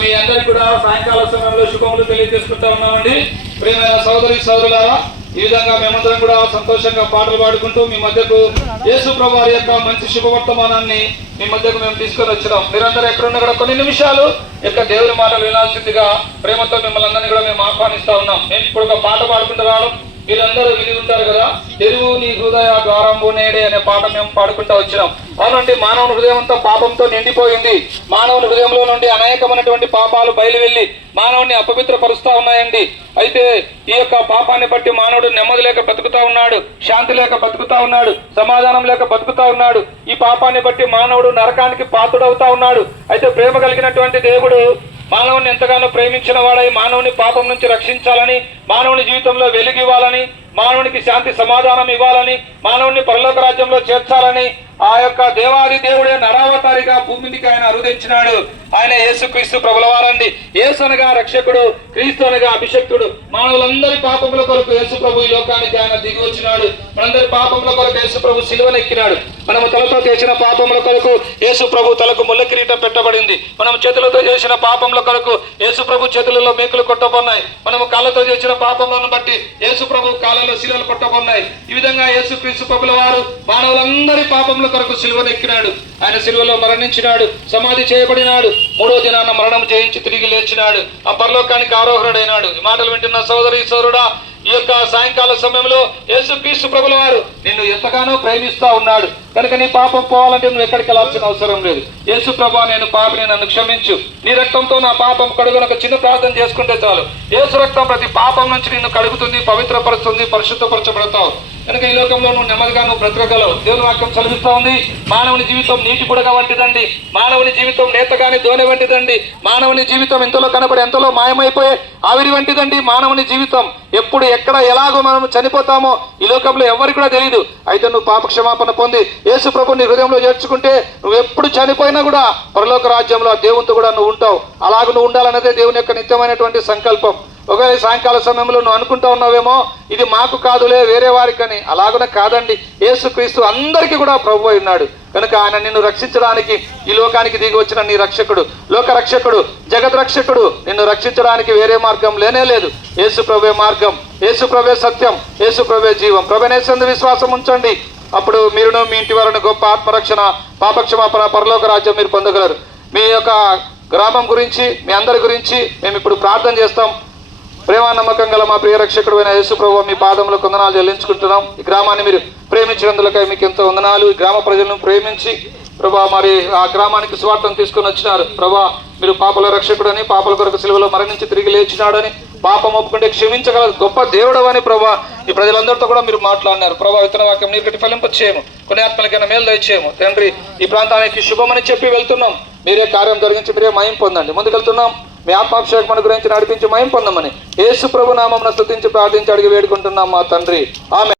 మీ అందరికి కూడా సాయంకాల సమయంలో శుభములు తెలియజేసుకుంటా ఉన్నామండి. ప్రియమైన సోదరి సోదరులారా, ఈ విధంగా మేమందరం కూడా సంతోషంగా పాటలు పాడుకుంటూ మీ మధ్యకు యేసు ప్రభు వారి యొక్క మంచి శుభవర్తమానాన్ని మీ మధ్యకు మేము తీసుకొని వచ్చినాం. మీరందరూ ఎక్కడున్నా కూడా కొన్ని నిమిషాలు యొక్క దేవుని మాటలు వినాల్సిందిగా ప్రేమతో మిమ్మల్ని అందరినీ కూడా మేము ఆహ్వానిస్తా ఉన్నాం. నేను ఇప్పుడు ఒక పాట పాడుకుంటూ రావడం మీరందరూ విని ఉంటారు కదా, తెరువు నీ హృదయ ద్వారంబు నేడే అనే పాట మేము పాడుకుంటూ వచ్చినాం. అవునండి, మానవుని హృదయం అంతా పాపంతో నిండిపోయింది. మానవుని హృదయంలో నుండి అనేకమైనటువంటి పాపాలు బయలు వెళ్ళి మానవుని అపవిత్రపరుస్తా ఉన్నాయండి. అయితే ఈ యొక్క పాపాన్ని బట్టి మానవుడు నెమ్మది లేక బతుకుతా ఉన్నాడు, శాంతి లేక బతుకుతా ఉన్నాడు, సమాధానం లేక బతుకుతా ఉన్నాడు. ఈ పాపాన్ని బట్టి మానవుడు నరకానికి పాత్రుడవుతా ఉన్నాడు. అయితే ప్రేమ కలిగినటువంటి దేవుడు మానవుని ఎంతగానో ప్రేమించిన వాడై మానవుని పాపం నుంచి రక్షించాలని, మానవుని జీవితంలో వెలుగు ఇవ్వాలని, మానవునికి శాంతి సమాధానం ఇవ్వాలని, మానవుని పరలోక రాజ్యంలో చేర్చాలని ఆ యొక్క దేవాది దేవుడే నరావతారిగా భూమికి ఆయన అరుదించినాడు. ఆయన యేసుక్రీస్తు ప్రభుల వారండి. యేసు అనగా రక్షకుడు, క్రీస్తు అనగా అభిషక్తుడు. మానవులందరి పాపముల కొరకు యేసు ప్రభు ఈ లోకానికి ఆయన దిగి వచ్చినాడు. మనందరి పాపముల కొరకు యేసు ప్రభు సిలువనెక్కినాడు. మనము తలతో చేసిన పాపముల కొరకు యేసు ప్రభు తలకు ముళ్ళ కిరీటం పెట్టబడింది. మనం చేతులతో చేసిన పాపముల కొరకు యేసు ప్రభు చేతులలో మేకులు కొట్టబడినాయి. మనము కాళ్ళతో చేసిన పాపములను బట్టి యేసు ప్రభు కాళ్ళలో శిలలు కొట్టబడినాయి. ఈ విధంగా యేసుక్రీస్తు ప్రభుల వారు మానవులందరి పాపముల కొరకు సిలువనెక్కినాడు. ఆయన సిలువలో మరణించినాడు, సమాధి చేయబడినాడు, మూడో దినాన మరణం జయించి తిరిగి లేచినాడు, ఆ పరలోకానికి ఆరోహణుడైనాడు. ఈ మాటలు వింటున్న సోదరి సోదరుడా, ఈ యొక్క సాయంకాల సమయంలో యేసుక్రీస్తు ప్రభుల వారు నిన్ను ఎంతగానో ప్రేమిస్తా ఉన్నాడు. కనుక నీ పాపం పోవాలంటే నువ్వు ఎక్కడికి వెళ్ళాల్సిన అవసరం లేదు. యేసు ప్రభా, నేను పాపిని, నన్ను క్షమించు, నీ రక్తంతో నా పాపం కడుగున ఒక చిన్న ప్రార్థన చేసుకుంటే చాలు. యేసు రక్తం ప్రతి పాపం నుంచి నిన్ను కడుగుతుంది, పవిత్రపరుస్తుంది, పరిశుద్ధపరచబడతావు. కనుక ఈ లోకంలో నువ్వు నెమ్మదిగా నువ్వు బ్రతకగలవు. దేవుని వాక్యం చదివిస్తా ఉంది, మానవుని జీవితం నీటి బుడగ వంటిదండి, మానవుని జీవితం నేతగాని దోణి వంటిదండి, మానవుని జీవితం ఎంతలో కనబడి ఎంతలో మాయమైపోయే ఆవిరి వంటిదండి. మానవుని జీవితం ఎప్పుడు ఎక్కడ ఎలాగో మనం చనిపోతామో ఈ లోకంలో ఎవరికి కూడా తెలియదు. అయితే నువ్వు పాప క్షమాపణ పొంది యేసు ప్రభు నీ హృదయంలో చేర్చుకుంటే నువ్వు ఎప్పుడు చనిపోయినా కూడా పరలోక రాజ్యంలో దేవునితో కూడా నువ్వు ఉంటావు. అలాగ నువ్వు ఉండాలన్నదే దేవుని యొక్క నిత్యమైనటువంటి సంకల్పం. ఒకవేళ సాయంకాల సమయంలో నువ్వు అనుకుంటా ఉన్నావేమో ఇది మాకు కాదులే వేరే వారికని, అలాగనే కాదండి. యేసుక్రీస్తు అందరికీ కూడా ప్రభు అయి ఉన్నాడు. కనుక ఆయన నిన్ను రక్షించడానికి ఈ లోకానికి దిగి వచ్చిన నీ రక్షకుడు, లోక రక్షకుడు, జగత్ రక్షకుడు. నిన్ను రక్షించడానికి వేరే మార్గం లేనే లేదు. యేసు ప్రభే మార్గం, యేసు ప్రభే సత్యం, యేసు ప్రభే జీవం. ప్రభునేసందు విశ్వాసం ఉంచండి, అప్పుడు మీరును మీ ఇంటి వారిని గొప్ప ఆత్మరక్షణ, పాపక్షమాపణ, పరలోక రాజ్యం మీరు పొందగలరు. మీ యొక్క గ్రామం గురించి, మీ అందరి గురించి మేము ఇప్పుడు ప్రార్థన చేస్తాం. ప్రేమ నమ్మకం గల మా ప్రియ రక్షకుడు అయిన యేసు ప్రభు, మీ పాదములకు వందనాలు చెల్లించుకుంటున్నాం. ఈ గ్రామాన్ని మీరు ప్రేమించినందులకై మీకు ఎంతో వందనాలు. ఈ గ్రామ ప్రజలను ప్రేమించి ప్రభా మరి ఆ గ్రామానికి స్వార్థం తీసుకొని వచ్చినారు. ప్రభా, మీరు పాపల రక్షకుడని, పాపల కొరకు సిలువలో మరణించి తిరిగి లేచినాడని, పాపం ఒప్పుకుంటే క్షమించగల గొప్ప దేవుడు అని ప్రభా ఈ ప్రజలందరితో కూడా మీరు మాట్లాడినారు. ప్రభా, విత్తన వాక్యం నీకు ఫలింపచేయము, కొన్ని ఆత్మలకైనా మేలు దయచేయము తండ్రి. ఈ ప్రాంతానికి శుభమని చెప్పి వెళ్తున్నాం. మీరే కార్యం జరిగించి మీరే మహిమ పొందండి. ముందుకెళ్తున్నాం. మీ ఆత్మాభిషేకం గురించి నడిపించి మహిమ పొందమని యేసు ప్రభు నామమున స్తుతించి ప్రార్థించి అడిగి వేడుకుంటున్నాం మా తండ్రి. ఆమె.